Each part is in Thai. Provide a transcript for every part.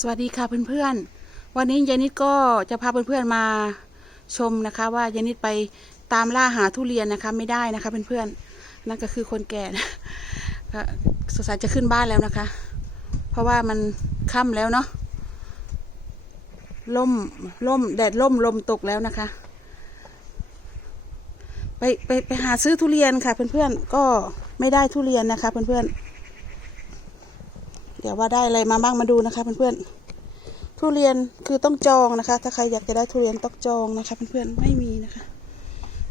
สวัสดีค่ะเพื่อนๆ วันนี้ยานิดก็จะพาเพื่อนๆมาชมนะคะ ว่ายานิดไปตามล่าหาทุเรียนนะคะไม่ได้นะคะเพื่อนๆนั่นก็คือคนแก่นะก็สงสัยจะขึ้นบ้านแล้วนะคะ เพราะว่ามันค่ำแล้วเนาะล่มล่มแดดล่มลมตกแล้วนะคะ ไปไปไปหาซื้อทุเรียนค่ะเพื่อนๆก็ไม่ได้ทุเรียนนะคะเพื่อนๆ ดี๋ยวว่าได้อะไรมาบ้างมาดูนะคะเพื่อนๆทุเรียนคือต้องจองนะคะ ถ้าใครอยากจะได้ทุเรียนต้องจองนะคะเพื่อนๆไม่มีนะคะ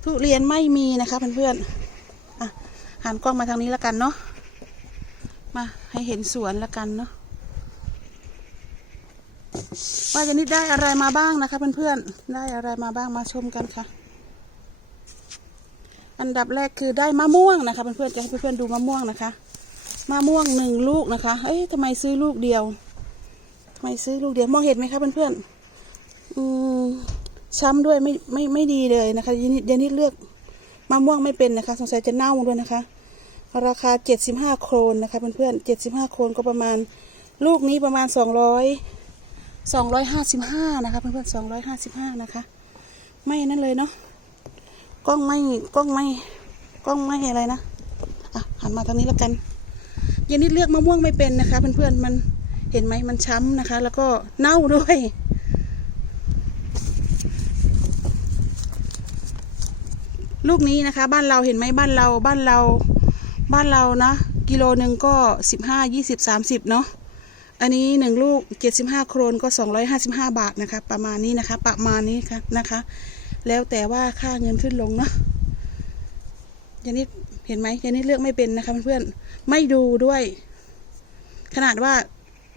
ทุเรียนไม่มีนะคะเพื่อนๆอะหันกล้องมาทางนี้แล้วกันเนาะมาให้เห็นสวนแล้วกันเนาะว่าจะนิดได้อะไรมาบ้างนะคะเพื่อนๆได้อะไรมาบ้างมาชมกันค่ะ อันดับแรกคือได้มะม่วงนะคะเพื่อนๆจะให้เพื่อนๆดูมะม่วงนะคะ มะม่วงหนึ่งลูกนะคะ เอ้ยทำไมซื้อลูกเดียวทำไมซื้อลูกเดียวมองเห็นไหมคะเพื่อนๆอืมช้ำด้วยไม่ไม่ไม่ดีเลยนะคะยานิดยานิดเลือกมะม่วงไม่เป็นนะคะ สงสัยจะเน่าด้วยนะคะ ราคาเจ็ดสิบห้าโครนนะคะ เพื่อนๆเจ็ดสิบห้าโครนก็ประมาณ ลูกนี้ประมาณสองร้อยสองร้อยห้าสิบห้านะคะ เพื่อนๆสองร้อยห้าสิบห้านะคะ ไม่นั่นเลยเนาะกล้องไม่กล้องไม่กล้องไม่อะไรนะอะหันมาทางนี้แล้วกัน ยานิดเลือกมะม่วงไม่เป็นนะคะเพื่อนๆมันเห็นไหมมันช้ำนะคะ แล้วก็เน่าด้วยลูกนี้นะคะ บ้านเราเห็นไหมบ้านเราบ้านเราบ้านเรานะ กิโลหนึ่งก็สิบห้ายี่สิบสามสิบเนาะอันนี้หนึ่งลูกเจ็ดสิบห้าโครนก็สองร้อยห้าสิบห้าบาทนะคะ ประมาณนี้นะคะ ประมาณนี้ค่ะนะคะ แล้วแต่ว่าค่าเงินขึ้นลงเนาะ ยานิดเห็นไหมยานิดเลือกไม่เป็นนะคะเพื่อนๆไม่ดูด้วย ขนาดว่า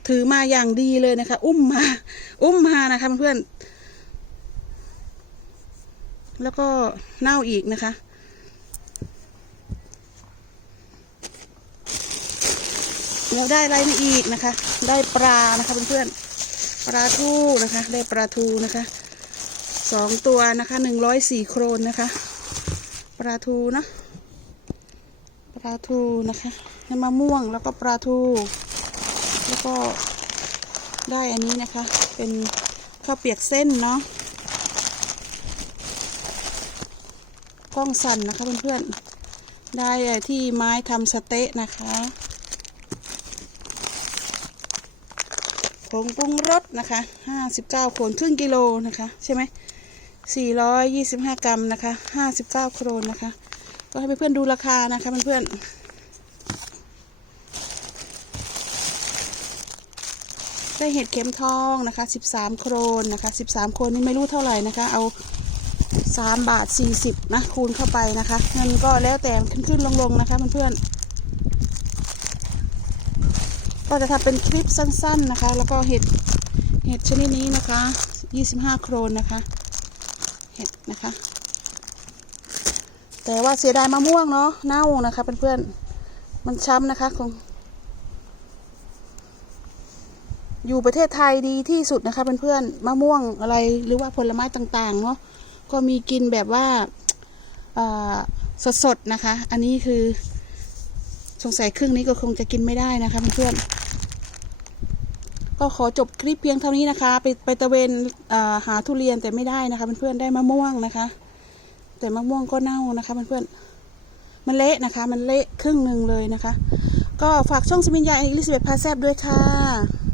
ถือมาอย่างดีเลยนะคะ อุ้มมา อุ้มมานะคะเพื่อนๆแล้วก็เน่าอีกนะคะแล้วได้อะไรมาอีกนะคะ ได้ปลานะคะเพื่อนๆปลาทูนะคะ ได้ปลาทูนะคะสองตัวนะคะหนึ่งร้อยสี่โครนนะคะ ปลาทูเนอะ ปลาทูนะคะน้ำมะม่วงแล้วก็ปลาทู แล้วก็ได้อันนี้นะคะ เป็นข้าวเปียกเส้นเนาะกล้องสั่นนะคะเพื่อนๆ ได้ที่ไม้ทำสเต๊ะนะคะผงปรุงรสนะคะห้าสิบเก้าขนครึ่งกิโลนะคะ ใช่ไหม425กรัมนะคะ59โครนนะคะ ก็ให้เพื่อนๆดูราคานะคะเพื่อนๆได้เห็ดเข็มทองนะคะ 13 โครนนะคะ 13 โครนนี่ไม่รู้เท่าไหร่นะคะ เอา 3 บาท 40 นะ คูณเข้าไปนะคะ เงินก็แล้วแต่ขึ้นๆลงๆนะคะเพื่อนๆ ก็จะทำเป็นคลิปสั้น ๆนะคะ แล้วก็เห็ด เห็ดชนิดนี้นะคะ 25 โครนนะคะ เห็ดนะคะ แต่ว่าเสียดายมะม่วงเนาะเน่านะคะเพื่อนๆมันช้ำนะคะคงอยู่ประเทศไทยดีที่สุดนะคะเพื่อนๆมะม่วงอะไรหรือว่าผลไม้ต่างๆเนาะก็มีกินแบบว่าสดๆนะคะ อันนี้คือสงสัยครึ่งนี้ก็คงจะกินไม่ได้นะคะเพื่อนๆก็ขอจบคลิปเพียงเท่านี้นะคะ ไปไปตะเวนหาทุเรียนแต่ไม่ได้นะคะเพื่อนๆได้มะม่วงนะคะ แต่มะม่วงก็เน่านะคะเพื่อนๆมันเละนะคะ มันเละครึ่งหนึ่งเลยนะคะ ก็ฝากช่องสมินยาอิลิสเบตพาแซบด้วยค่ะ